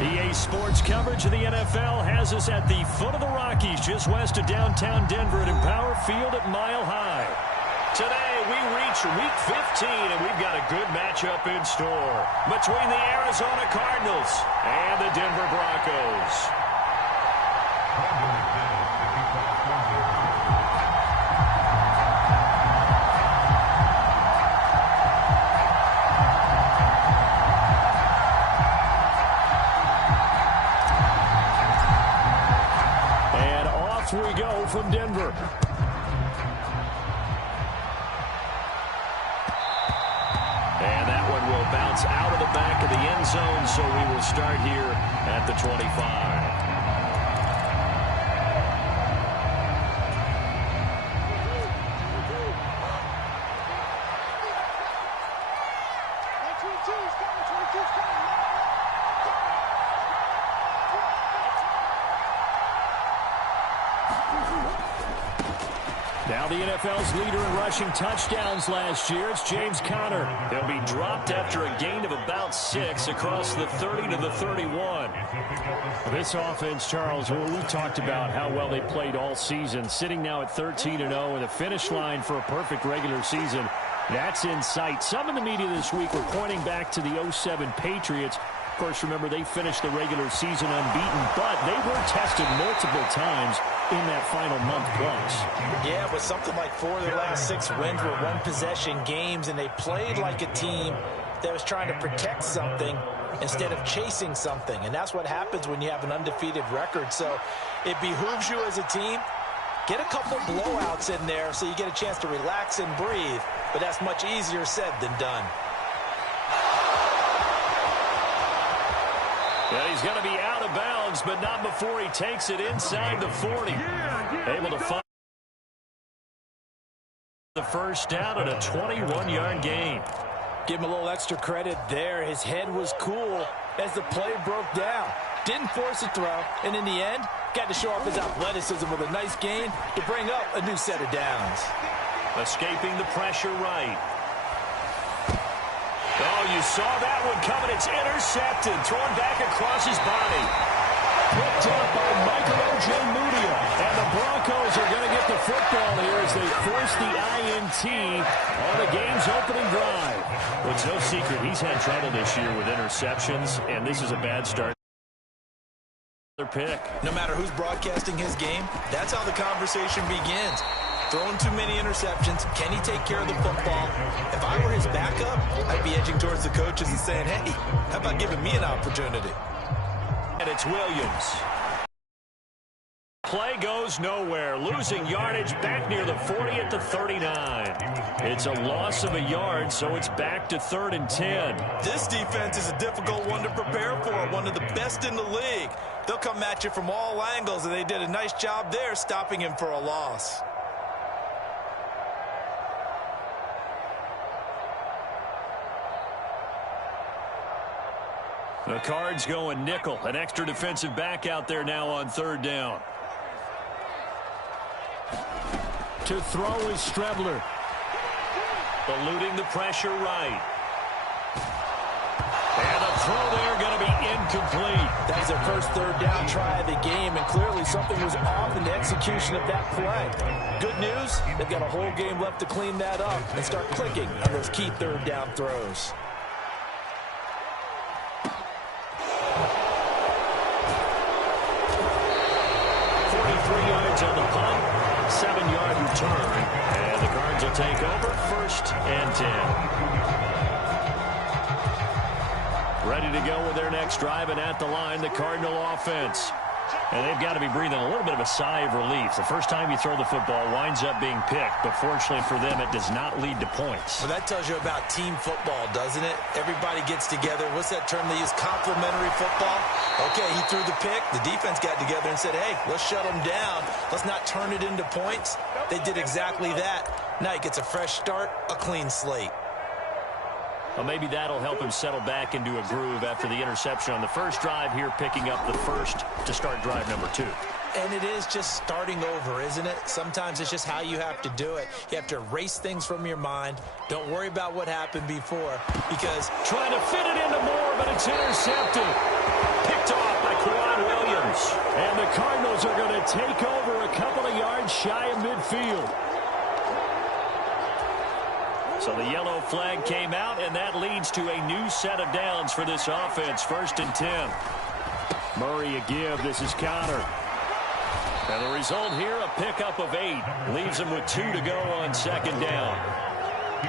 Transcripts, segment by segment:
EA Sports coverage of the NFL has us at the foot of the Rockies, just west of downtown Denver at Empower Field at Mile High. Today, we reach Week 15, and we've got a good matchup in store between the Arizona Cardinals and the Denver Broncos. And off we go from Denver. Bounce out of the back of the end zone, so we will start here at the 25. Now the NFL's leader in rushing touchdowns last year, it's James Conner. He'll be dropped after a gain of about 6 across the 30 to the 31. This offense, Charles, we talked about how well they played all season, sitting now at 13-0 and a finish line for a perfect regular season. That's in sight. Some in the media this week were pointing back to the 07 Patriots. Of course, remember, they finished the regular season unbeaten, but they were tested multiple times in that final month plus. Yeah, but something like 4 of their last 6 wins were one-possession games, and they played like a team that was trying to protect something instead of chasing something. And that's what happens when you have an undefeated record. So it behooves you as a team, get a couple blowouts in there so you get a chance to relax and breathe. But that's much easier said than done. Yeah, he's going to be out of bounds, but not before he takes it inside the 40. Able to find the first down at a 21-yard gain. Give him a little extra credit there. His head was cool as the play broke down. Didn't force a throw, and in the end, got to show off his athleticism with a nice gain to bring up a new set of downs. Escaping the pressure right. Oh, you saw that one coming. It's intercepted. Thrown back across his body. Picked up by Michael Ojemudia. And the Broncos are going to get the football here as they force the INT on the game's opening drive. Well, it's no secret he's had trouble this year with interceptions, and this is a bad start. Pick. No matter who's broadcasting his game, that's how the conversation begins. Throwing too many interceptions. Can he take care of the football? If I were his backup, I'd be edging towards the coaches and saying, hey, how about giving me an opportunity? And it's Williams. Play goes nowhere. Losing yardage back near the 40 at the 39. It's a loss of a yard, so it's back to 3rd and 10. This defense is a difficult one to prepare for, one of the best in the league. They'll come at you from all angles, and they did a nice job there stopping him for a loss. The Cards going nickel. An extra defensive back out there now on 3rd down. To throw is Strebler. Eluding the pressure right. And the throw there going to be incomplete. That's their first 3rd down try of the game, and clearly something was off in the execution of that play. Good news, they've got a whole game left to clean that up and start clicking on those key 3rd down throws. On the punt, 7-yard return, and the Cards will take over 1st and 10. Ready to go with their next drive, and at the line, the Cardinal offense. And they've got to be breathing a little bit of a sigh of relief. The first time you throw the football winds up being picked, but fortunately for them, it does not lead to points. Well, that tells you about team football, doesn't it? Everybody gets together. What's that term they use? Complementary football? Okay, he threw the pick. The defense got together and said, hey, let's shut him down. Let's not turn it into points. They did exactly that. Now he gets a fresh start, a clean slate. Well, maybe that'll help him settle back into a groove after the interception on the first drive here, picking up the first to start drive number 2. And it is just starting over, isn't it? Sometimes it's just how you have to do it. You have to erase things from your mind. Don't worry about what happened before, because trying to fit it into Moore, but it's intercepted. Picked And the Cardinals are going to take over a couple of yards shy of midfield. So the yellow flag came out, and that leads to a new set of downs for this offense. 1st and 10. Murray a give. This is Conner. And the result here, a pickup of 8. Leaves them with 2 to go on 2nd down.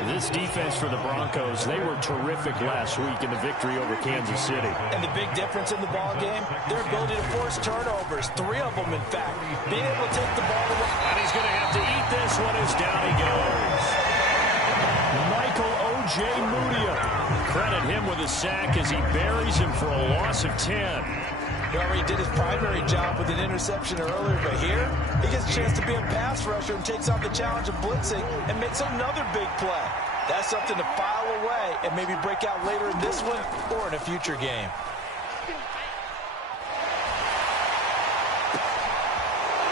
This defense for the Broncos, they were terrific last week in the victory over Kansas City. And the big difference in the ball game, their ability to force turnovers. 3 of them, in fact. Being able to take the ball away. And he's going to have to eat this one as down he goes. Michael O.J. Mudia. Credit him with a sack as he buries him for a loss of 10. He already did his primary job with an interception earlier, but here he gets a chance to be a pass rusher and takes on the challenge of blitzing and makes another big play. That's something to file away and maybe break out later in this one or in a future game.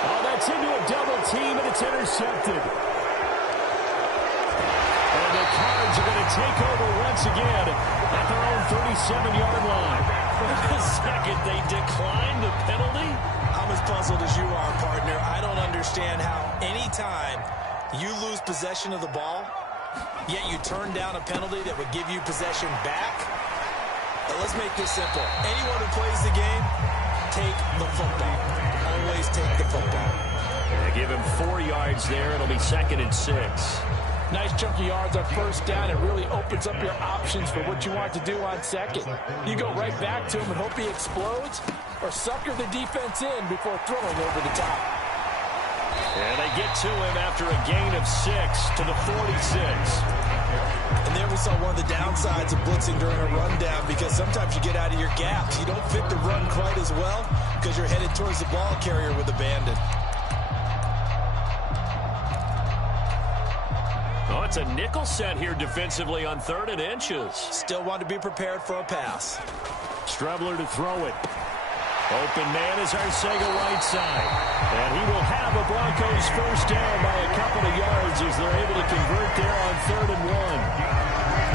Oh, that's into a double team, and it's intercepted. And the Cards are going to take over once again at their own 37-yard line. For a second, they declined the penalty. I'm as puzzled as you are, partner. I don't understand how any time you lose possession of the ball, yet you turn down a penalty that would give you possession back. Let's make this simple. Anyone who plays the game, take the football. Always take the football. They give him 4 yards there. It'll be 2nd and 6. Nice chunky yards on 1st down. It really opens up your options for what you want to do on 2nd. You go right back to him and hope he explodes, or sucker the defense in before throwing over the top. And they get to him after a gain of 6 to the 46. And there we saw one of the downsides of blitzing during a rundown, because sometimes you get out of your gaps. You don't fit the run quite as well because you're headed towards the ball carrier with abandon. Oh, it's a nickel set here defensively on 3rd and inches. Still want to be prepared for a pass. Strebler to throw it. Open man is Arcega right side. And he will have a Broncos 1st down by a couple of yards as they're able to convert there on 3rd and 1.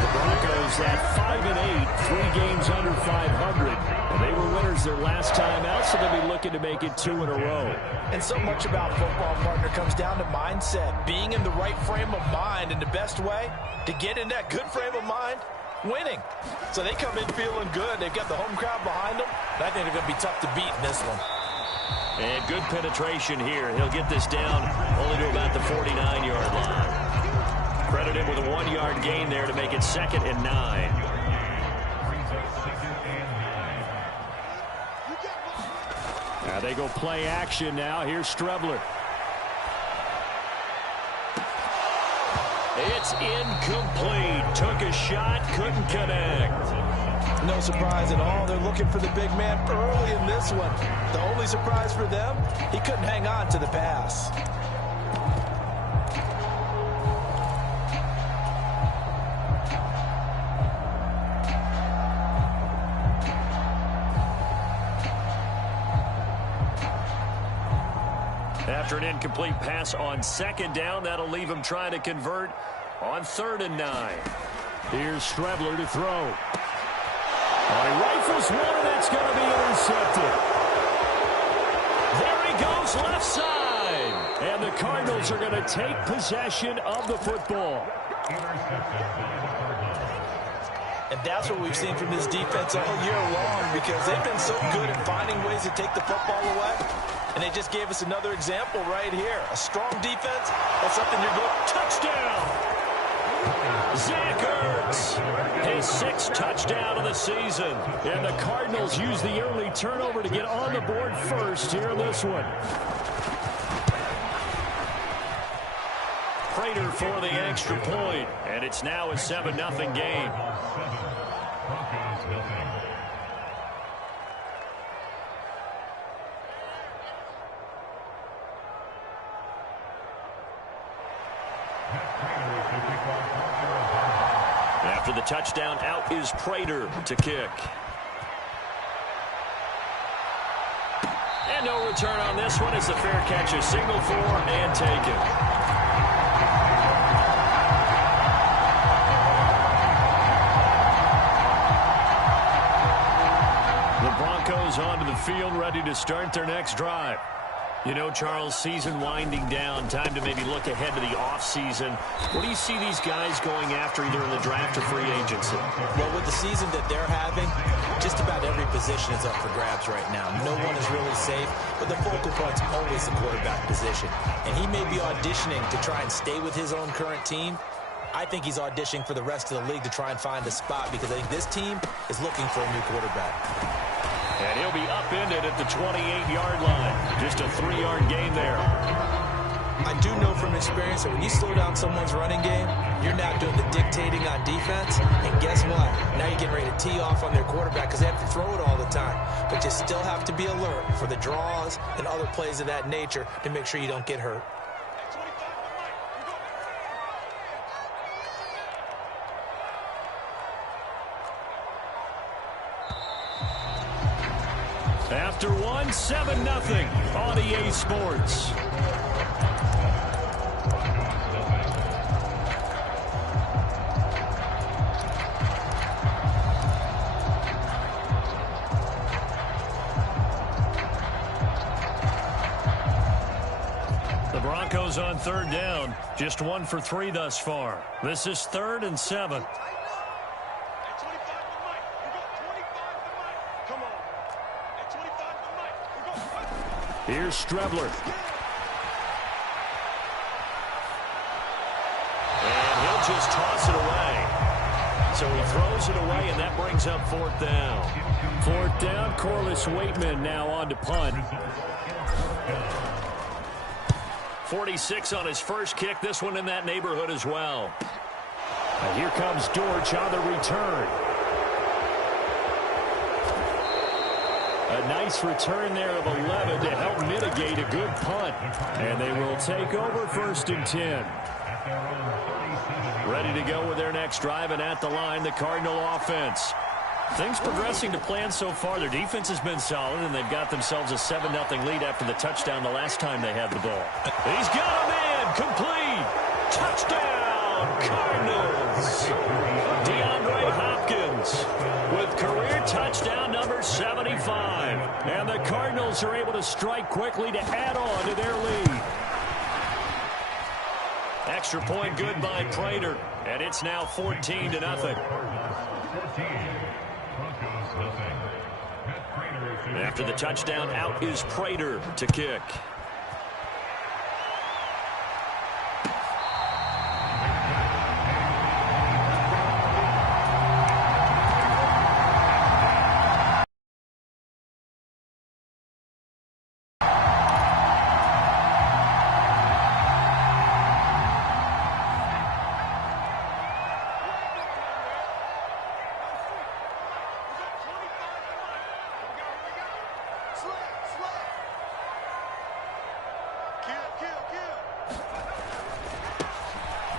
The Broncos at 5-8, 3 games under 500. And they were winners their last time out, so they'll be looking to make it 2 in a row. And so much about football, partner, comes down to mindset. Being in the right frame of mind, and the best way to get in that good frame of mind, winning. So they come in feeling good. They've got the home crowd behind them. I think they're going to be tough to beat in this one. And good penetration here. He'll get this down only to about the 49-yard line. Credit him with a 1-yard gain there to make it 2nd and 9. Now they go play action now. Here's Strebler. It's incomplete. Took a shot, couldn't connect. No surprise at all. They're looking for the big man early in this one. The only surprise for them, he couldn't hang on to the pass. After an incomplete pass on 2nd down, that'll leave him trying to convert on 3rd and 9. Here's Strebler to throw. He rifles one, and that's going to be intercepted. There he goes left side. And the Cardinals are going to take possession of the football. And that's what we've seen from this defense all year long, because they've been so good at finding ways to take the football away. And they just gave us another example right here. A strong defense, that's something you're going. Touchdown! Zach Ertz, his 6th touchdown of the season. And the Cardinals use the early turnover to get on the board first here in this one. Prater for the extra point. And it's now a 7-0 game. After the touchdown, out is Prater to kick. And no return on this one as the fair catch is signaled for and taken. The Broncos Broncos onto the field, ready to start their next drive. You know, Charles, season winding down, time to maybe look ahead to the offseason. What do you see these guys going after either in the draft or free agency? Well, with the season that they're having, just about every position is up for grabs right now. No one is really safe, but the focal point's always the quarterback position. And he may be auditioning to try and stay with his own current team. I think he's auditioning for the rest of the league to try and find a spot because I think this team is looking for a new quarterback. And he'll be upended at the 28-yard line. Just a 3-yard gain there. I do know from experience that when you slow down someone's running game, you're now doing the dictating on defense. And guess what? Now you're getting ready to tee off on their quarterback because they have to throw it all the time. But you still have to be alert for the draws and other plays of that nature to make sure you don't get hurt. After one, 7-0 on EA Sports. The Broncos on third down. Just 1 for 3 thus far. This is 3rd and 7. Here's Strebler. And he'll just toss it away. So he throws it away, and that brings up 4th down. 4th down, Corliss Waitman now on to punt. 46 on his first kick. This one in that neighborhood as well. And here comes Dortch on the return. A nice return there of 11 to help mitigate a good punt. And they will take over 1st and 10. Ready to go with their next drive, and at the line, the Cardinal offense. Things progressing to plan so far. Their defense has been solid, and they've got themselves a 7-0 lead after the touchdown the last time they had the ball. He's got a man, complete. Touchdown, Cardinals. DeAndre Hopkins with career touchdown number 75. And the Cardinals are able to strike quickly to add on to their lead. Extra point good by Prater, and it's now 14-0. After the touchdown, out is Prater to kick.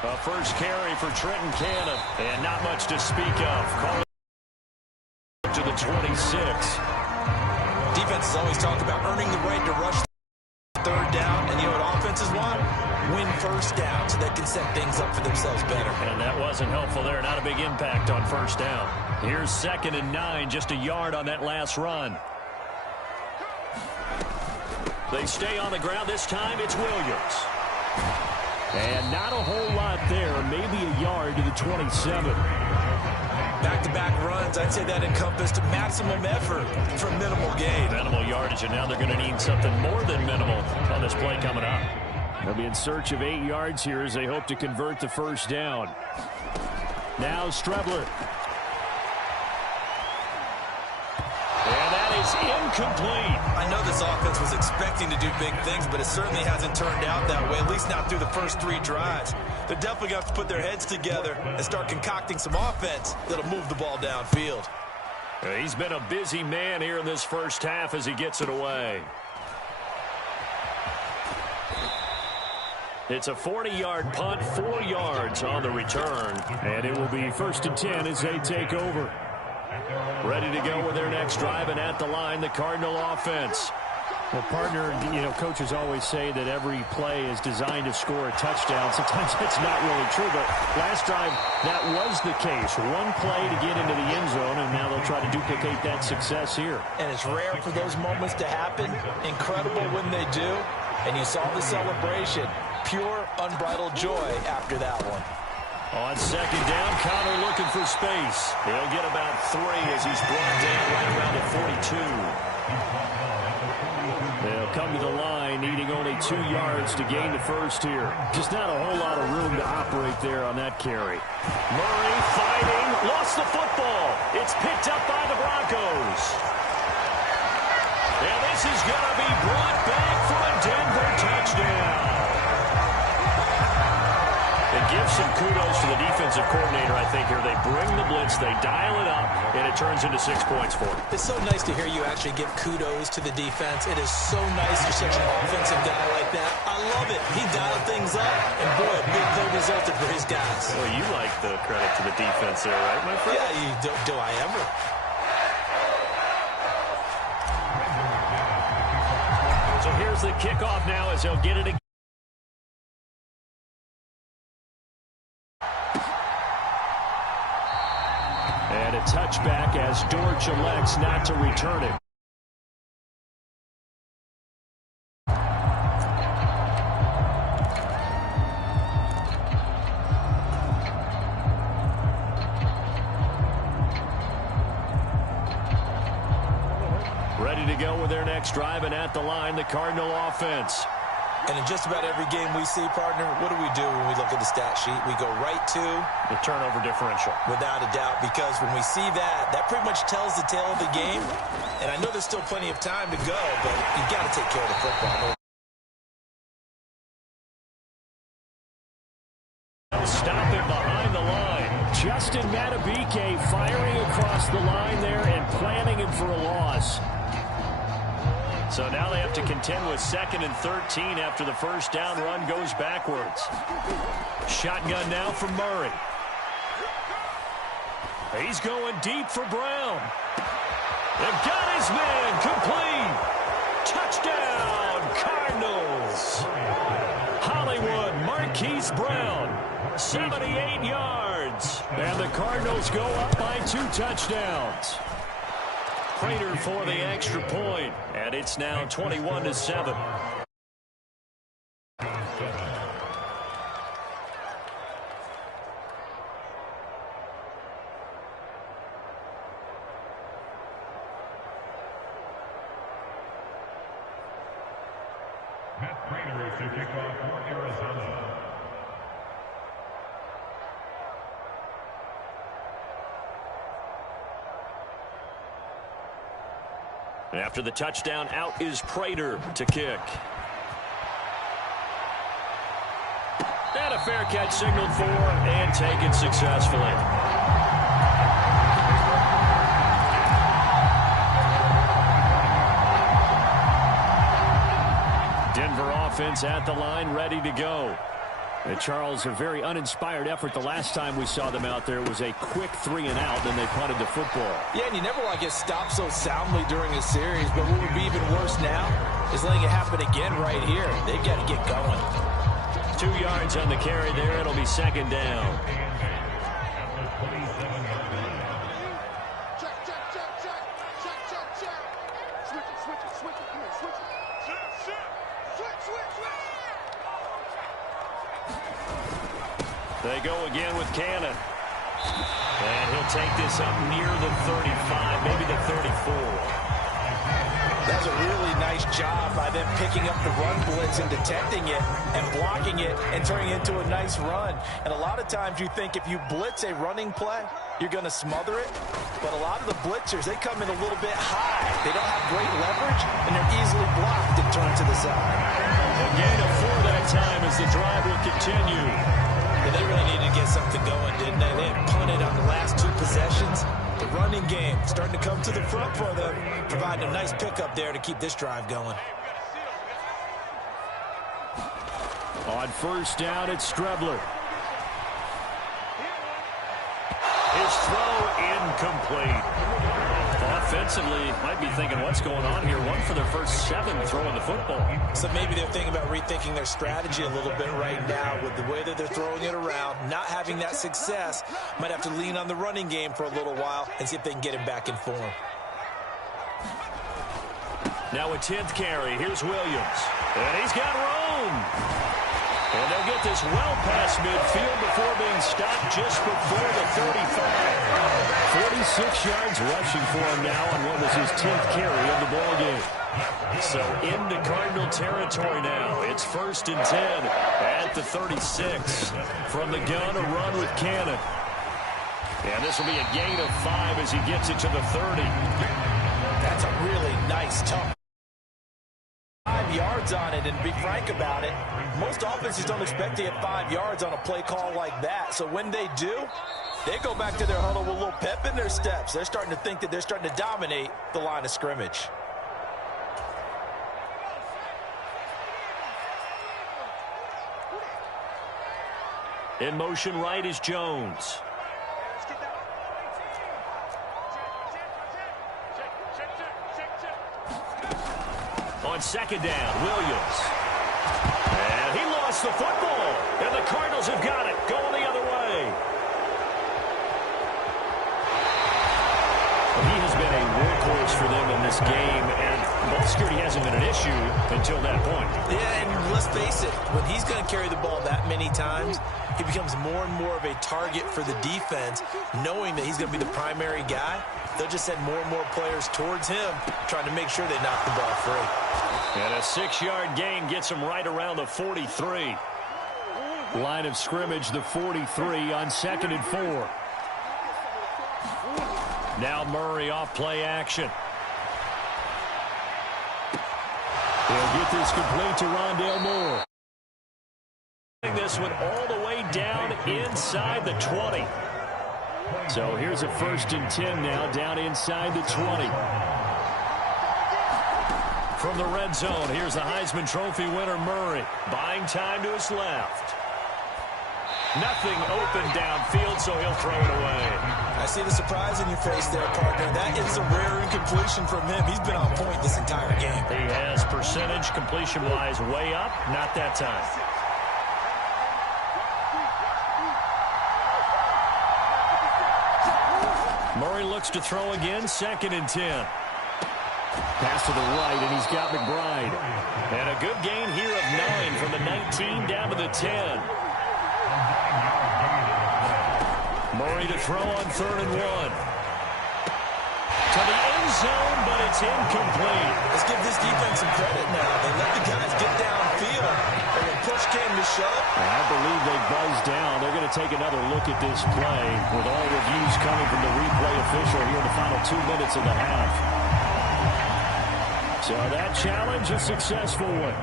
A first carry for Trenton Cannon, and not much to speak of. Call it to the 26. Defenses always talk about earning the right to rush third down, and you know what offenses want? Win first down so they can set things up for themselves better. And that wasn't helpful there. Not a big impact on first down. Here's 2nd and 9, just a yard on that last run. They stay on the ground. This time it's Williams. And not a whole lot there, maybe a yard to the 27. Back-to-back runs, I'd say that encompassed maximum effort for minimal gain. Minimal yardage, and now they're going to need something more than minimal on this play coming up. They'll be in search of 8 yards here as they hope to convert the first down. Now Strebler. And that is incomplete. I know this offense was expecting to do big things, but it certainly hasn't turned out that way, at least not through the first 3 drives. They're definitely going to have to put their heads together and start concocting some offense that'll move the ball downfield. He's been a busy man here in this first half as he gets it away. It's a 40-yard punt, 4 yards on the return. And it will be 1st and 10 as they take over. Ready to go with their next drive, and at the line, the Cardinal offense. Well, partner, coaches always say that every play is designed to score a touchdown. Sometimes that's not really true, but last drive, that was the case. One play to get into the end zone, and now they'll try to duplicate that success here. And it's rare for those moments to happen. Incredible when they do. And you saw the celebration. Pure, unbridled joy after that one. On second down, Conner looking for space. He'll get about 3 as he's brought down right around the 42. They'll come to the line, needing only 2 yards to gain the first here. Just not a whole lot of room to operate there on that carry. Murray fighting, lost the football. It's picked up by the Broncos. And this is going to be brought back for a Denver touchdown. And give some kudos to the defensive coordinator, I think, here. They bring the blitz, they dial it up, and it turns into 6 points for them. It's so nice to hear you actually give kudos to the defense. It is so nice you're such an offensive guy like that. I love it. He dialed things up, and boy, a big play resulted for his guys. Well, you like the credit to the defense there, right, my friend? Yeah, do I ever? So here's the kickoff now as he'll get it again. And a touchback as Dortch elects not to return it. Ready to go with their next drive, and at the line, the Cardinal offense. And in just about every game we see, partner, what do we do when we look at the stat sheet? We go right to the turnover differential. Without a doubt, because when we see that, that pretty much tells the tale of the game. And I know there's still plenty of time to go, but you've got to take care of the football. Stop him behind the line. Justin Madubuike firing across the line there and planting him for a loss. So now they have to contend with 2nd and 13 after the first down run goes backwards. Shotgun now from Murray. He's going deep for Brown. They've got his man complete. Touchdown, Cardinals. Hollywood Marquise Brown, 78 yards. And the Cardinals go up by 2 touchdowns. Prater for the extra point, and it's now 21-7. Matt Prater to kick off for Arizona. After the touchdown, out is Prater to kick. And a fair catch signaled for and taken successfully. Denver offense at the line, ready to go. And Charles, a very uninspired effort the last time we saw them out there. It was a quick 3 and out, then they punted the football. Yeah, and you never want to get stopped so soundly during a series, but what would be even worse now is letting it happen again right here. They've got to get going. 2 yards on the carry there. It'll be 2nd down. They go again with Cannon. And he'll take this up near the 35, maybe the 34. That's a really nice job by them picking up the run blitz and detecting it and blocking it and turning it into a nice run. And a lot of times you think if you blitz a running play, you're going to smother it. But a lot of the blitzers, they come in a little bit high. They don't have great leverage, and they're easily blocked and turned to the side. A gain of 4 that time as the drive will continue. They really needed to get something going, didn't they? They had punted on the last 2 possessions. The running game starting to come to the front for them, providing a nice pickup there to keep this drive going. On first down, it's Strebler. His throw incomplete. Thought defensively might be thinking, what's going on here? 1 for their first 7 throwing the football. So maybe they're thinking about rethinking their strategy a little bit right now with the way that they're throwing it around, not having that success. Might have to lean on the running game for a little while and see if they can get him back in form. Now a 10th carry. Here's Williams. And he's got room. And they'll get this well past midfield before being stopped just before the 35. 46 yards rushing for him now on what was his 10th carry of the ballgame. So into Cardinal territory now. It's 1st and 10 at the 36. From the gun, a run with Cannon. And this will be a gain of 5 as he gets it to the 30. That's a really nice, tough 5 yards on it, and to be frank about it, most offenses don't expect to get 5 yards on a play call like that. So when they do, they go back to their huddle with a little pep in their steps. They're starting to think that they're starting to dominate the line of scrimmage. In motion right is Jones. On 2nd down, Williams. And he lost the football. And the Cardinals have got it. Going the other way. Well, he has been a workhorse for them in this game. And ball security hasn't been an issue until that point. Yeah, and let's face it, when he's going to carry the ball that many times, he becomes more and more of a target for the defense, knowing that he's going to be the primary guy. They'll just send more and more players towards him, trying to make sure they knock the ball free. And a 6-yard gain gets him right around the 43. Line of scrimmage, the 43 on 2nd and 4. Now Murray off play action. He'll get this complete to Rondale Moore. This one all the way down inside the 20. So here's a 1st and 10 now, down inside the 20. From the red zone, here's the Heisman Trophy winner, Murray. Buying time to his left. Nothing open downfield, so he'll throw it away. I see the surprise in your face there, partner. That is a rare incompletion from him. He's been on point this entire game. He has percentage completion-wise way up, not that time. Murray looks to throw again, 2nd and 10. Pass to the right, and he's got McBride. And a good gain here of 9 from the 19 down to the 10. Murray to throw on 3rd and 1. To the end zone, but it's incomplete. Let's give this defense some credit now. They let the guys get downfield, and when push came to shove, I believe they buzzed down. They're going to take another look at this play with all reviews coming from the replay official here in the final 2 minutes of the half. So that challenge, a successful one.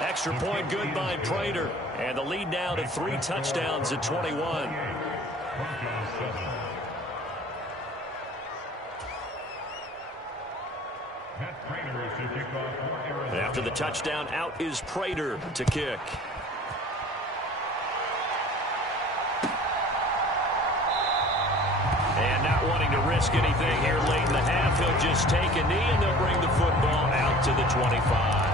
Extra point good by Prater. And the lead now to 3 touchdowns at 21. After the touchdown, out is Prater to kick. And not wanting to risk anything here late in the half, he'll just take a knee and they'll bring the football out to the 25.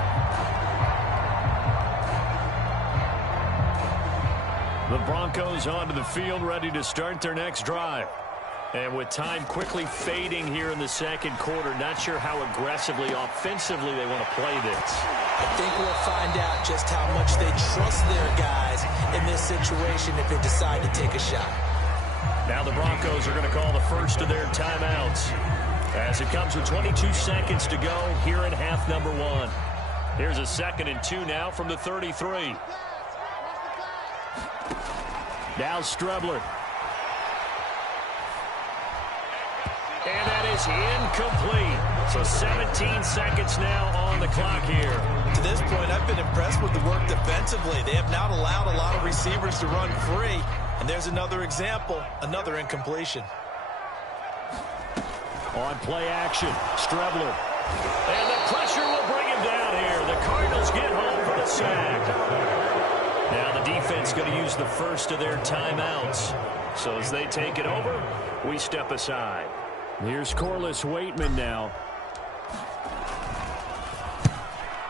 The Broncos onto the field, ready to start their next drive. And with time quickly fading here in the 2nd quarter, not sure how aggressively, offensively they want to play this. I think we'll find out just how much they trust their guys in this situation if they decide to take a shot. Now the Broncos are going to call the first of their timeouts as it comes with 22 seconds to go here in half number 1. Here's a 2nd and 2 now from the 33. Now Strebler. And that is incomplete. So 17 seconds now on the clock here. To this point, I've been impressed with the work defensively. They have not allowed a lot of receivers to run free. And there's another example, another incompletion. On play action, Strebler. And the pressure pressure will bring him down here. The Cardinals get home for the sack. Now the defense going to use the first of their timeouts. So as they take it over, we step aside. Here's Corliss Waitman now.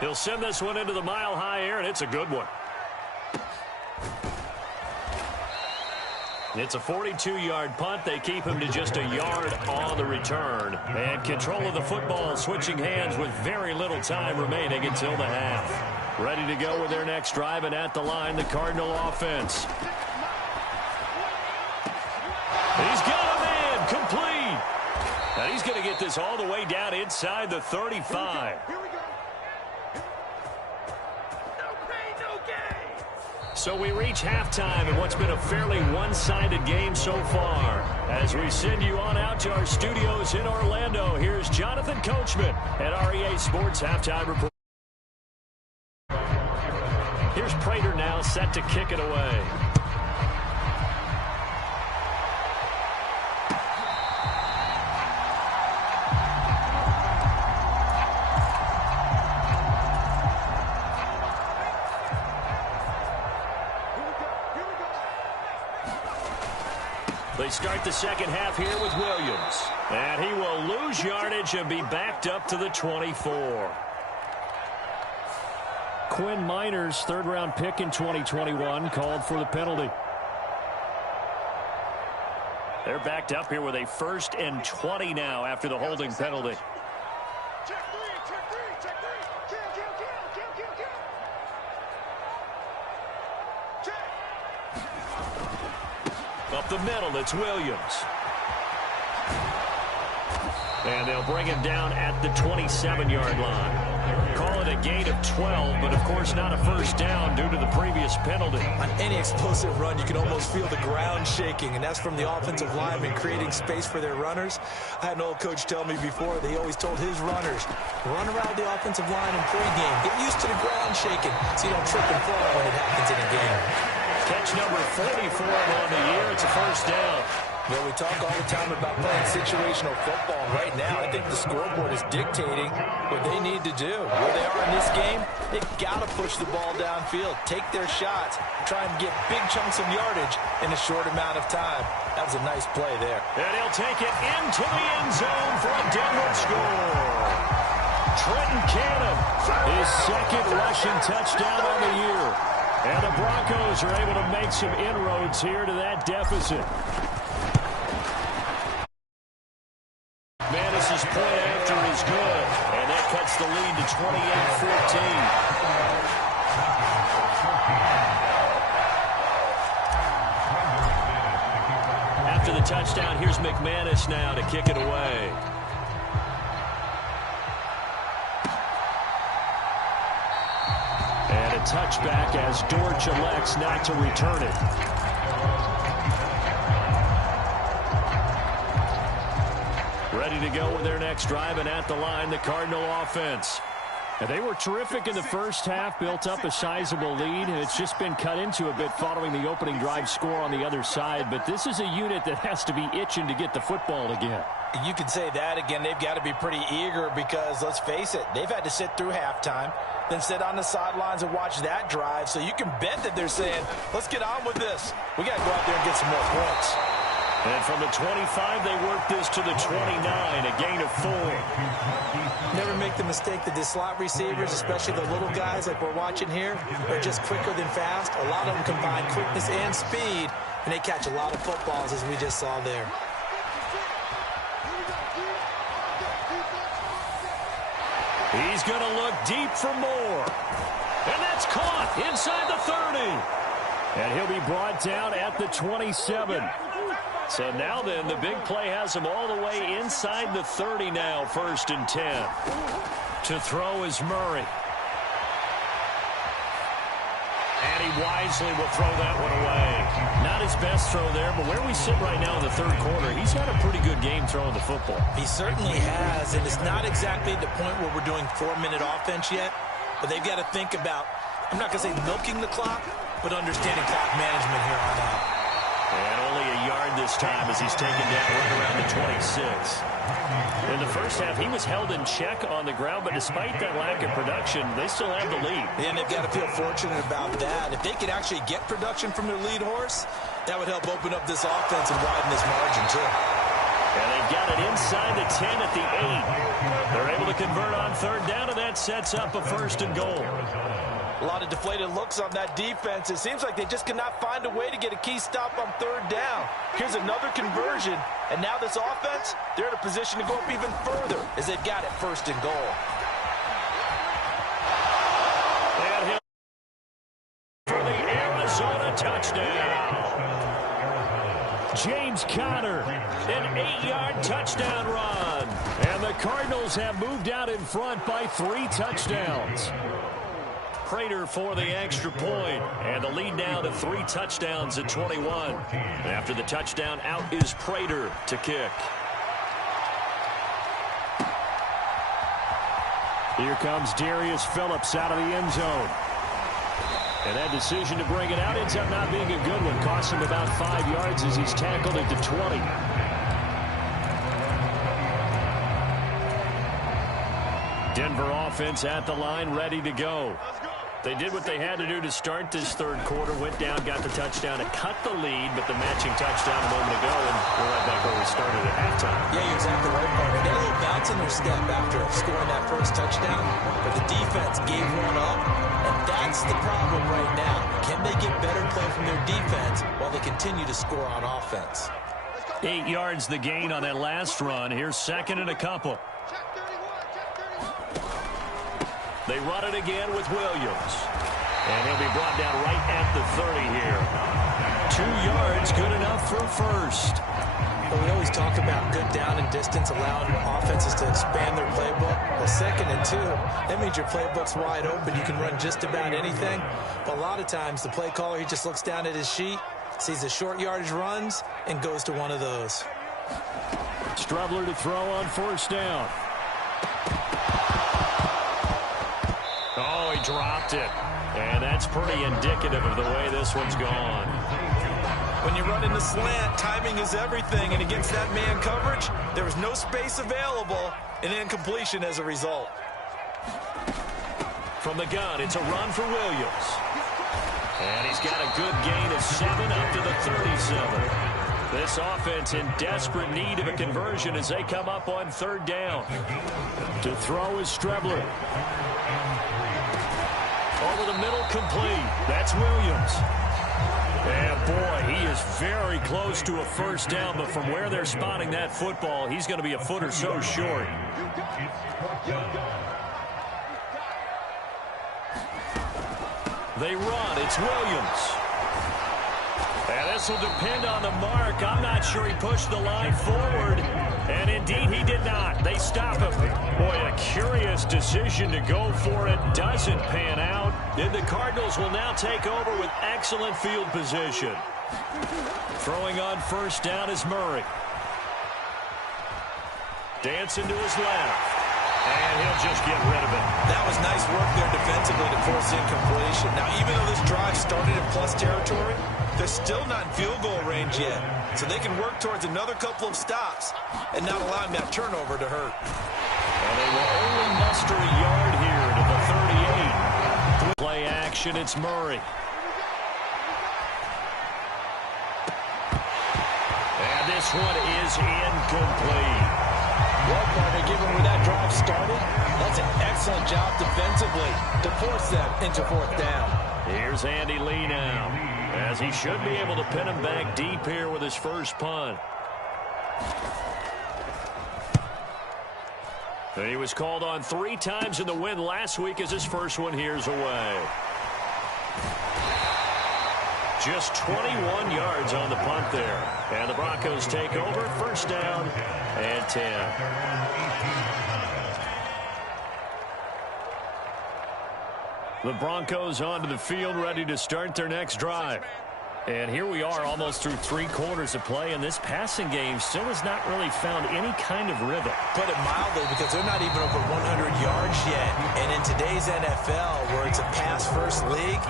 He'll send this one into the mile-high air, and it's a good one. It's a 42-yard punt. They keep him to just a yard on the return. And control of the football switching hands with very little time remaining until the half. Ready to go with their next drive, and at the line, the Cardinal offense. He's got a man complete. And he's going to get this all the way down inside the 35. So we reach halftime in what's been a fairly one-sided game so far. As we send you on out to our studios in Orlando, here's Jonathan Coachman at REA Sports Halftime Report. Here's Prater now set to kick it away. They start the second half here with Williams. And he will lose yardage and be backed up to the 24. Quinn Miners, third-round pick in 2021, called for the penalty. They're backed up here with a 1st and 20 now after the holding penalty. Up the middle, it's Williams. And they'll bring him down at the 27-yard line. Call it a gain of 12, but of course not a first down due to the previous penalty. On any explosive run, you can almost feel the ground shaking, and that's from the offensive linemen creating space for their runners. I had an old coach tell me before that he always told his runners, run around the offensive line in pregame. Get used to the ground shaking so you don't trip and fall when it happens in a game. Catch number 44 on the year. It's a first down. Well, we talk all the time about playing situational football. Right now, I think the scoreboard is dictating what they need to do. Where they are in this game, they've got to push the ball downfield, take their shots, try and get big chunks of yardage in a short amount of time. That was a nice play there. And he'll take it into the end zone for a Denver score. Trenton Cannon, his second rushing touchdown on the year. And the Broncos are able to make some inroads here to that deficit. Manis's point after is good, and that cuts the lead to 28-14. After the touchdown, here's McManus now to kick it away. And a touchback as Dortch elects not to return it. Ready to go with their next drive, and at the line, the Cardinal offense. And they were terrific in the first half, built up a sizable lead, and it's just been cut into a bit following the opening drive score on the other side. But this is a unit that has to be itching to get the football again. You can say that again. They've got to be pretty eager because, let's face it, they've had to sit through halftime, then sit on the sidelines and watch that drive. So you can bet that they're saying, let's get on with this. We got to go out there and get some more points. And from the 25, they work this to the 29, a gain of 4. Never make the mistake that the slot receivers, especially the little guys like we're watching here, are just quicker than fast. A lot of them combine quickness and speed, and they catch a lot of footballs, as we just saw there. He's going to look deep for more. And that's caught inside the 30. And he'll be brought down at the 27. So now then, the big play has him all the way inside the 30 now, 1st and 10. To throw is Murray. And he wisely will throw that one away. Not his best throw there, but where we sit right now in the third quarter, he's had a pretty good game throwing the football. He certainly has, and it's not exactly the point where we're doing 4-minute offense yet, but they've got to think about, I'm not going to say milking the clock, but understanding clock management here on out. And only a yard this time as he's taken down right around the 26. In the first half, he was held in check on the ground, but despite that lack of production, they still have the lead. And they've got to feel fortunate about that. If they could actually get production from their lead horse, that would help open up this offense and widen this margin, too. And they've got it inside the 10 at the 8. They're able to convert on third down, and that sets up a 1st and goal. A lot of deflated looks on that defense. It seems like they just cannot find a way to get a key stop on third down. Here's another conversion, and now this offense, they're in a position to go up even further as they've got it 1st and goal. And he'll for the Arizona touchdown. James Conner, an 8-yard touchdown run. And the Cardinals have moved out in front by 3 touchdowns. Prater for the extra point, and the lead now to 3 touchdowns at 21. After the touchdown, out is Prater to kick. Here comes Darius Phillips out of the end zone. And that decision to bring it out ends up not being a good one. Costs him about 5 yards as he's tackled at the 20. Denver offense at the line, ready to go. They did what they had to do to start this third quarter, went down, got the touchdown to cut the lead, but the matching touchdown a moment ago, and we're right back where we started at halftime. Yeah, you're exactly right, partner. They had a little bounce in their step after scoring that first touchdown, but the defense gave one up, and that's the problem right now. Can they get better play from their defense while they continue to score on offense? 8 yards the gain on that last run. Here's 2nd and a couple. They run it again with Williams. And he'll be brought down right at the 30 here. 2 yards, good enough for a 1st. Well, we always talk about good down and distance, allowing offenses to expand their playbook. Well, 2nd and 2, that means your playbook's wide open. You can run just about anything. But a lot of times, the play caller, he just looks down at his sheet, sees the short yardage runs, and goes to one of those. Strubler to throw on 1st down. Oh, he dropped it. And that's pretty indicative of the way this one's gone. When you run in the slant, timing is everything. And against that man coverage, there was no space available, and incompletion as a result. From the gun, it's a run for Williams. And he's got a good gain of 7 up to the 37. This offense in desperate need of a conversion as they come up on 3rd down. To throw is Strubler. Over the middle, complete. That's Williams. And boy, he is very close to a 1st down, but from where they're spotting that football, he's going to be a foot or so short. They run. It's Williams. And this will depend on the mark. I'm not sure he pushed the line forward. And indeed, he did not. They stop him. Boy, a curious decision to go for it. Doesn't pan out. And the Cardinals will now take over with excellent field position. Throwing on 1st down is Murray. Dancing to his left. And he'll just get rid of it. That was nice work there defensively to force incompletion. Now, even though this drive started in plus territory, they're still not in field goal range yet. So they can work towards another couple of stops and not allowing that turnover to hurt. And they will only muster a yard here to the 38. Play action, it's Murray. And this one is incomplete. Well, partner, given where that drive started, that's an excellent job defensively to force them into 4th down. Here's Andy Lee now, as he should be able to pin him back deep here with his first punt. He was called on 3 times in the win last week as his first one here's away. Just 21 yards on the punt there. And the Broncos take over, 1st down and 10. The Broncos onto the field, ready to start their next drive. And here we are almost through 3 quarters of play, and this passing game still has not really found any kind of rhythm. Put it mildly, because they're not even over 100 yards yet. And in today's NFL, where it's a pass-first league,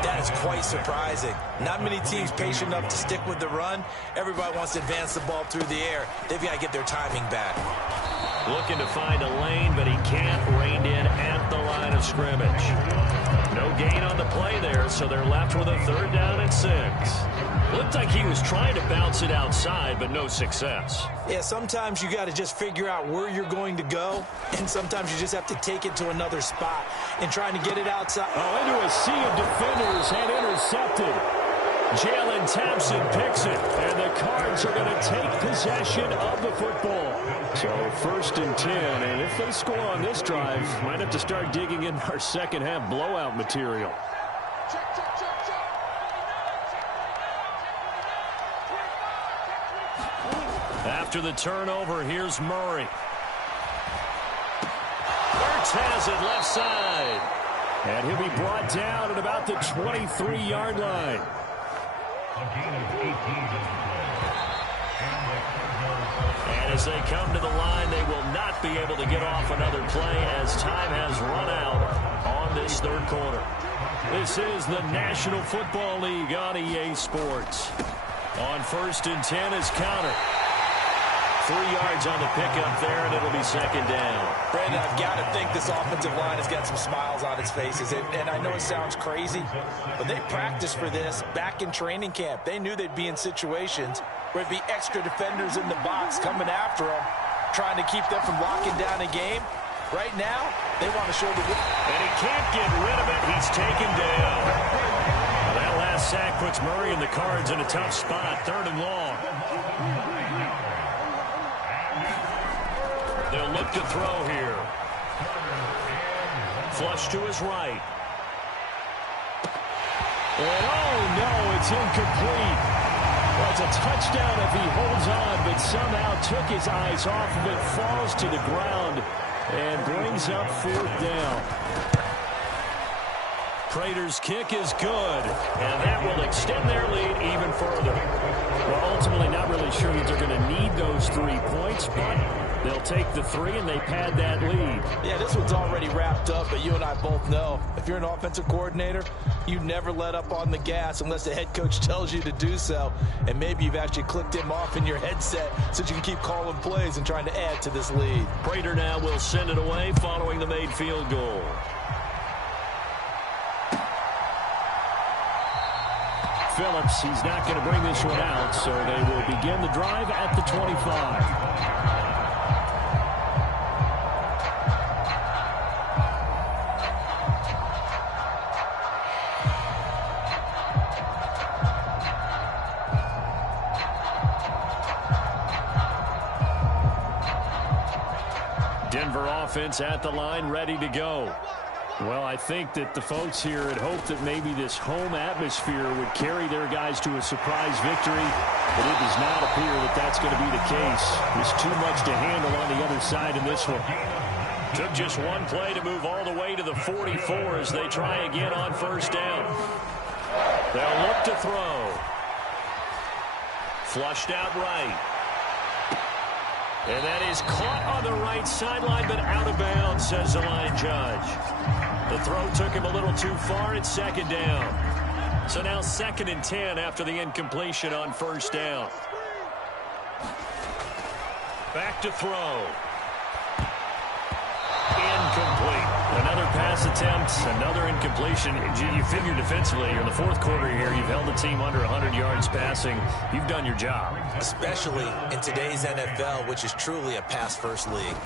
that is quite surprising. Not many teams patient enough to stick with the run. Everybody wants to advance the ball through the air. They've got to get their timing back. Looking to find a lane, but he can't. Reined in at the line of scrimmage. No gain on the play there, so they're left with a 3rd down and 6. Looked like he was trying to bounce it outside, but no success. Yeah, sometimes you got to just figure out where you're going to go, and sometimes you just have to take it to another spot and trying to get it outside. Oh, into a sea of defenders and intercepted. Jalen Thompson picks it, and the Cards are going to take possession of the football. So 1st and 10, and if they score on this drive, might have to start digging in our second half blowout material. After the turnover, here's Murray. Ertz has it left side. And he'll be brought down at about the 23-yard line. And as they come to the line, they will not be able to get off another play as time has run out on this 3rd quarter. This is the National Football League on EA Sports. On 1st and 10 is Counter. 3 yards on the pickup there, and it'll be 2nd down. Brandon, I've got to think this offensive line has got some smiles on its faces. And I know it sounds crazy, but they practiced for this back in training camp. They knew they'd be in situations where it'd be extra defenders in the box coming after them, trying to keep them from locking down a game. Right now, they want to show the... And he can't get rid of it. He's taken down. Well, that last sack puts Murray and the Cards in a tough spot, 3rd and long. They'll look to throw here. Flush to his right. And oh no, it's incomplete. Well, it's a touchdown if he holds on, but somehow took his eyes off of it, falls to the ground, and brings up 4th down. Prater's kick is good, and that will extend their lead even further. Well, ultimately not really sure that they're going to need those 3 points, but they'll take the 3 and they pad that lead. Yeah, this one's already wrapped up, but you and I both know if you're an offensive coordinator, you never let up on the gas unless the head coach tells you to do so. And maybe you've actually clicked him off in your headset so you can keep calling plays and trying to add to this lead. Prater now will send it away following the made field goal. Phillips, he's not going to bring this one out, so they will begin the drive at the 25. Denver offense at the line, ready to go. Well, I think that the folks here had hoped that maybe this home atmosphere would carry their guys to a surprise victory, but it does not appear that that's going to be the case. There's too much to handle on the other side in this one. Took just one play to move all the way to the 44 as they try again on 1st down. They'll look to throw. Flushed out right. And that is caught on the right sideline, but out of bounds, says the line judge. The throw took him a little too far. It's 2nd down. So now 2nd and 10 after the incompletion on 1st down. Back to throw. Incomplete. Another pass attempt, another incompletion. You figure defensively, in the 4th quarter here, you've held the team under 100 yards passing. You've done your job. Especially in today's NFL, which is truly a pass-first league.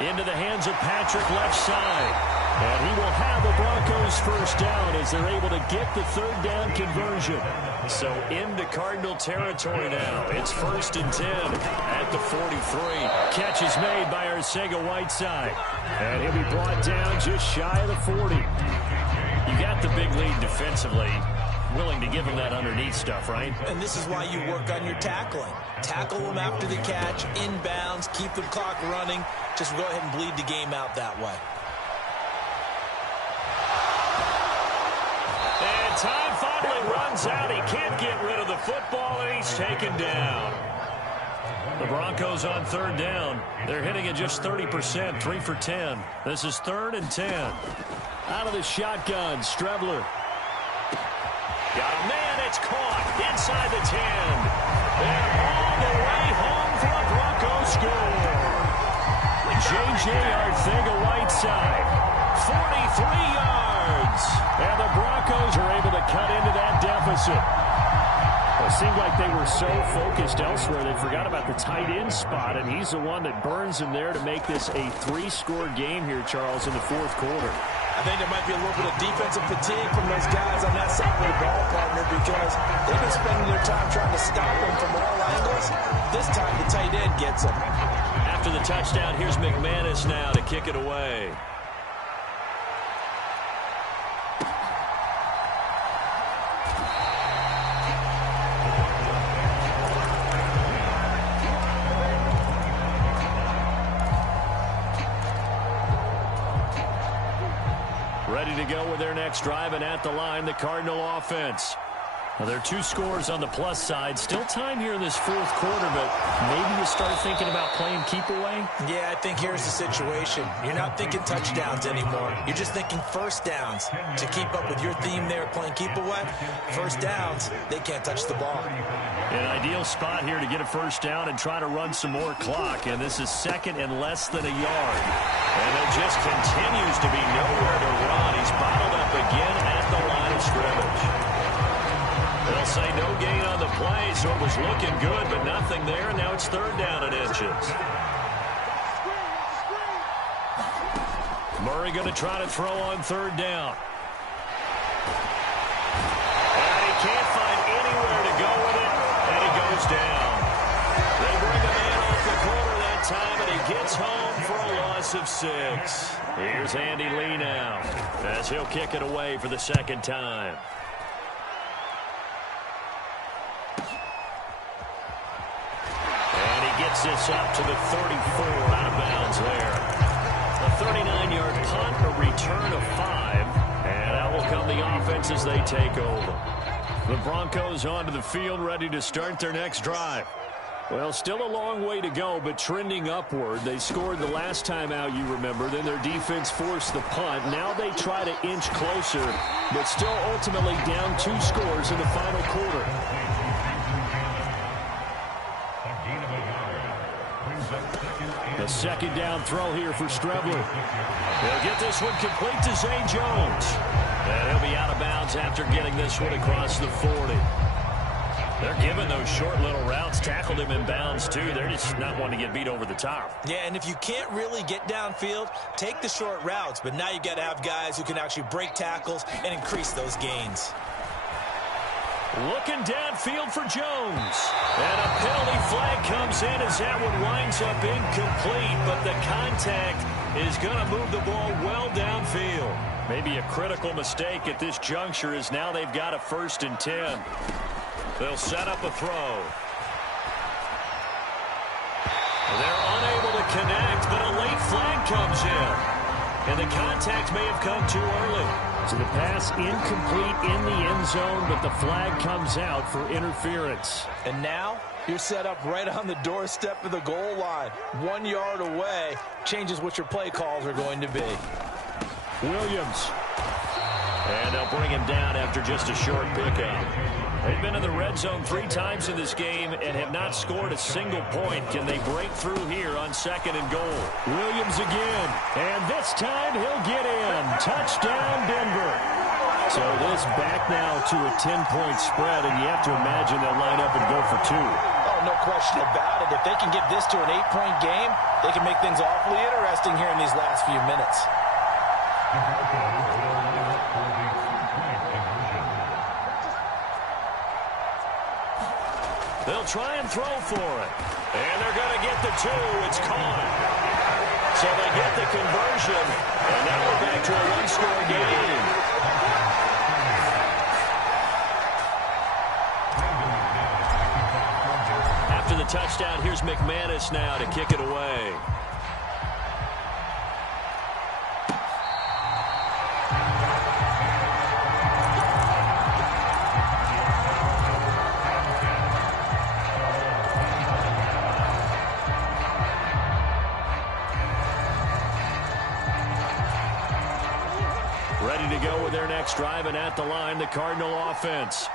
Into the hands of Patrick left side. And he will have the Broncos 1st down as they're able to get the 3rd down conversion. So into Cardinal territory now. It's 1st and 10 at the 43. Catch is made by Arcega-Whiteside. And he'll be brought down just shy of the 40. You got the big lead defensively. Willing to give him that underneath stuff, right? And this is why you work on your tackling. Tackle them after the catch, inbounds, keep the clock running. Just go ahead and bleed the game out that way. And time fought runs out. He can't get rid of the football, and he's taken down. The Broncos on third down. They're hitting at just 30%, 3 for 10. This is 3rd and 10. Out of the shotgun, Strebler. Got a man, it's caught inside the 10. They're all the way home for a Broncos score. J.J. Arcega-Whiteside, 43 yards. And the Broncos are able to cut into that deficit. It seemed like they were so focused elsewhere they forgot about the tight end spot, and he's the one that burns him there to make this a 3-score game here, Charles, in the 4th quarter. I think there might be a little bit of defensive fatigue from those guys on that side of the ball, partner, because they've been spending their time trying to stop him from all angles. This time the tight end gets him. After the touchdown, here's McManus now to kick it away. Ready to go with their next drive, and at the line, the Cardinal offense. Well, there are 2 scores on the plus side. Still time here in this 4th quarter, but maybe you start thinking about playing keep away? Yeah, I think here's the situation. You're not thinking touchdowns anymore. You're just thinking first downs. To keep up with your theme there, playing keep away, first downs, they can't touch the ball. An ideal spot here to get a first down and try to run some more clock, and this is 2nd and less than a yard. And there just continues to be nowhere to run. He's bottled up again at the line of scrimmage. They'll say no gain on the play, so it was looking good, but nothing there, and now it's 3rd down and inches. Murray going to try to throw on 3rd down. And he can't find anywhere to go with it, and he goes down. They bring a man off the corner that time, and he gets home for a loss of 6. Here's Andy Lee now, as he'll kick it away for the 2nd time. Gets this up to the 34, out of bounds there. A 39-yard punt, a return of 5, and out will come the offense as they take over. The Broncos onto the field, ready to start their next drive. Well, still a long way to go, but trending upward. They scored the last time out, you remember. Then their defense forced the punt. Now they try to inch closer, but still ultimately down 2 scores in the final quarter. The 2nd down throw here for Strebler. They'll get this one complete to Zay Jones. And he'll be out of bounds after getting this one across the 40. They're giving those short little routes. Tackled him in bounds, too. They're just not wanting to get beat over the top. Yeah, and if you can't really get downfield, take the short routes. But now you got to have guys who can actually break tackles and increase those gains. Looking downfield for Jones. And a penalty flag comes in as that one winds up incomplete. But the contact is going to move the ball well downfield. Maybe a critical mistake at this juncture as now they've got a 1st and 10. They'll set up a throw. They're unable to connect, but a late flag comes in. And the contact may have come too early. So the pass incomplete in the end zone, but the flag comes out for interference. And now you're set up right on the doorstep of the goal line. 1 yard away changes what your play calls are going to be. Williams. And they'll bring him down after just a short pickup. They've been in the red zone 3 times in this game and have not scored a single point. Can they break through here on 2nd and goal? Williams again. And this time he'll get in. Touchdown, Denver. So this back now to a 10-point spread, and you have to imagine they'll line up and go for 2. Oh, no question about it. If they can get this to an 8-point game, they can make things awfully interesting here in these last few minutes. They'll try and throw for it. And they're going to get the 2. It's caught. So they get the conversion. And now we're back to a 1-score game. After the touchdown, here's McManus now to kick it away. Ready to go with their next drive, and at the line, the Cardinal offense.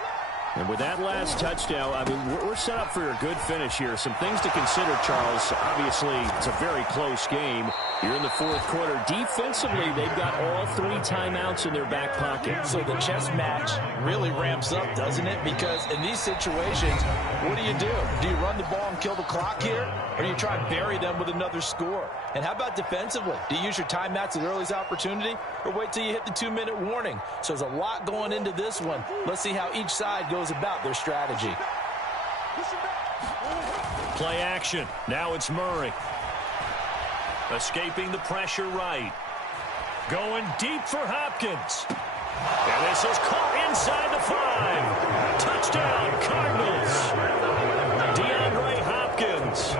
And with that last touchdown, I mean, we're set up for a good finish here. Some things to consider, Charles. Obviously, it's a very close game. You're in the fourth quarter. Defensively, they've got all 3 timeouts in their back pocket. So the chess match really ramps up, doesn't it? Because in these situations, what do? Do you run the ball and kill the clock here? Or do you try and bury them with another score? And how about defensively? Do you use your timeouts at earliest opportunity? Or wait till you hit the 2-minute warning? So there's a lot going into this one. Let's see how each side goes about their strategy. Play action. Now it's Murray. Escaping the pressure right. Going deep for Hopkins. And this is caught inside the 5. Touchdown, Cardinals. DeAndre Hopkins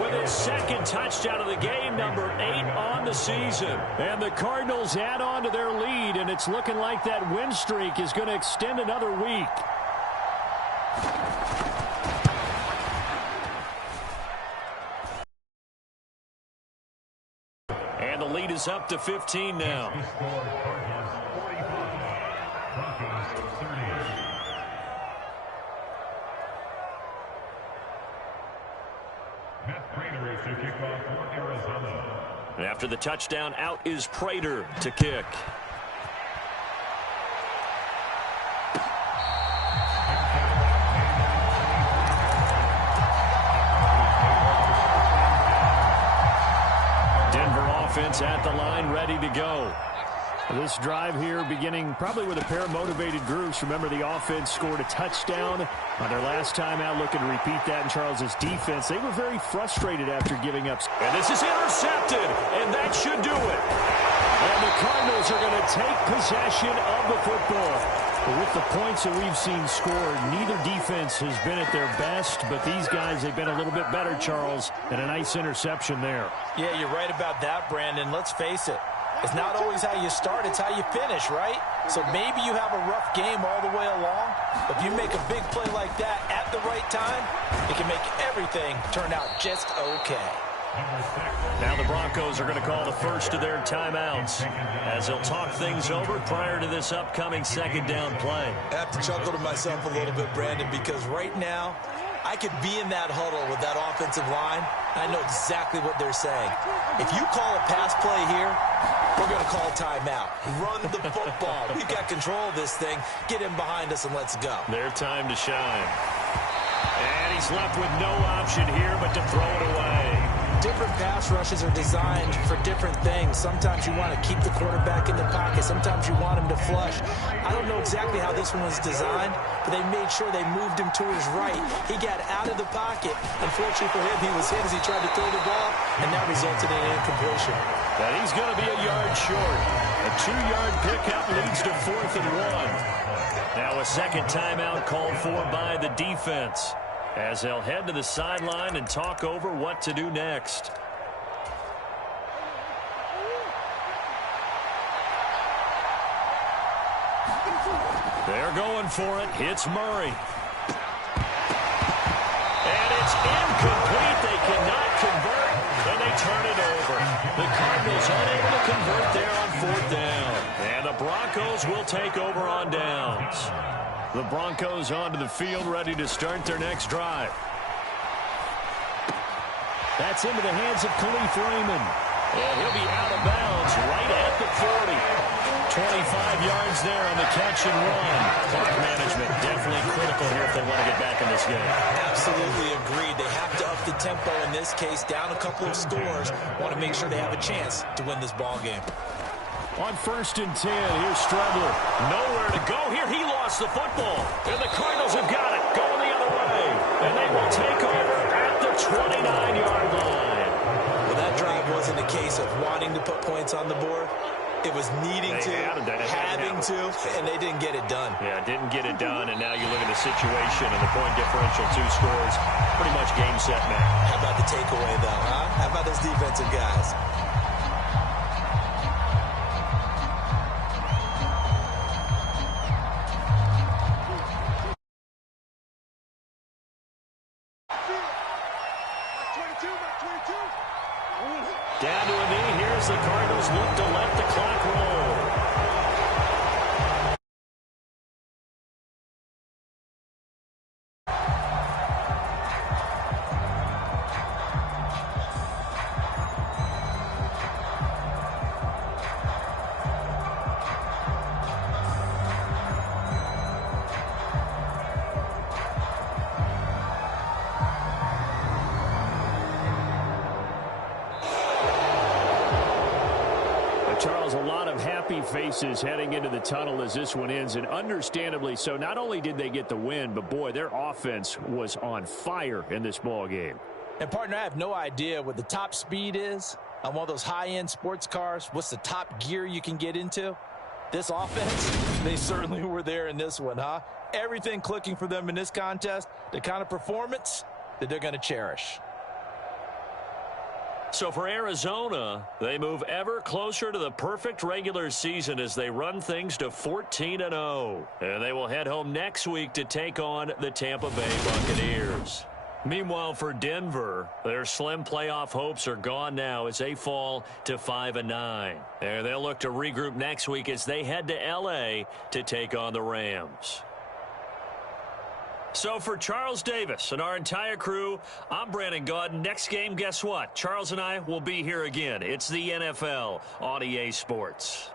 with his second touchdown of the game, number 8 on the season. And the Cardinals add on to their lead, and it's looking like that win streak is going to extend another week. And the lead is up to 15 now. And after the touchdown, out is Prater to kick. Offense at the line, ready to go. This drive here beginning probably with a pair of motivated groups. Remember, the offense scored a touchdown on their last time out, looking to repeat that in Charles's defense. They were very frustrated after giving up. And this is intercepted, and that should do it. And the Cardinals are going to take possession of the football. But with the points that we've seen scored, neither defense has been at their best, but these guys, they've been a little bit better, Charles, and a nice interception there. Yeah, you're right about that, Brandon. Let's face it. It's not always how you start, it's how you finish, right? So maybe you have a rough game all the way along, but if you make a big play like that at the right time, it can make everything turn out just okay. Now the Broncos are going to call the first of their timeouts as they'll talk things over prior to this upcoming second down play. I have to chuckle to myself a little bit, Brandon, because right now I could be in that huddle with that offensive line. I know exactly what they're saying. If you call a pass play here, we're going to call timeout. Run the football. We've got control of this thing. Get him behind us and let's go. Their time to shine. And he's left with no option here but to throw it away. Different pass rushes are designed for different things. Sometimes you want to keep the quarterback in the pocket. Sometimes you want him to flush. I don't know exactly how this one was designed, but they made sure they moved him to his right. He got out of the pocket. Unfortunately for him, he was hit as he tried to throw the ball, and that resulted in an incompletion. But he's going to be a yard short. A 2-yard pickup leads to 4th and 1. Now a second timeout called for by the defense, as they'll head to the sideline and talk over what to do next. They're going for it. It's Murray. And it's incomplete. They cannot convert, and they turn it over. The Cardinals unable to convert there on 4th down. And the Broncos will take over on downs. The Broncos onto the field, ready to start their next drive. That's into the hands of Khalif Raymond. And he'll be out of bounds right at the 40. 25 yards there on the catch and run. Clock management definitely critical here if they want to get back in this game. Absolutely agreed. They have to up the tempo in this case, down a couple of scores. Want to make sure they have a chance to win this ball game. On 1st and 10, here's Strebler. Nowhere to go here. He lost the football. And the Cardinals have got it. Going the other way. And they will take over at the 29-yard line. Well, that drive wasn't a case of wanting to put points on the board. It was needing to, having to, and they didn't get it done. Yeah, didn't get it done, and now you look at the situation and the point differential, 2 scores, pretty much game, set, match. How about the takeaway, though, huh? How about those defensive guys? Down to a knee. Here's the Cardinals look to let the clock roll. Charles, a lot of happy faces heading into the tunnel as this one ends, and understandably so. Not only did they get the win, but, boy, their offense was on fire in this ball game. And, partner, I have no idea what the top speed is on one of those high-end sports cars. What's the top gear you can get into? This offense, they certainly were there in this one, huh? Everything clicking for them in this contest, the kind of performance that they're going to cherish. So for Arizona, they move ever closer to the perfect regular season as they run things to 14-0. And they will head home next week to take on the Tampa Bay Buccaneers. Meanwhile, for Denver, their slim playoff hopes are gone now as they fall to 5-9. And they'll look to regroup next week as they head to L.A. to take on the Rams. So for Charles Davis and our entire crew, I'm Brandon Gaudin. Next game, guess what? Charles and I will be here again. It's the NFL on EA Sports.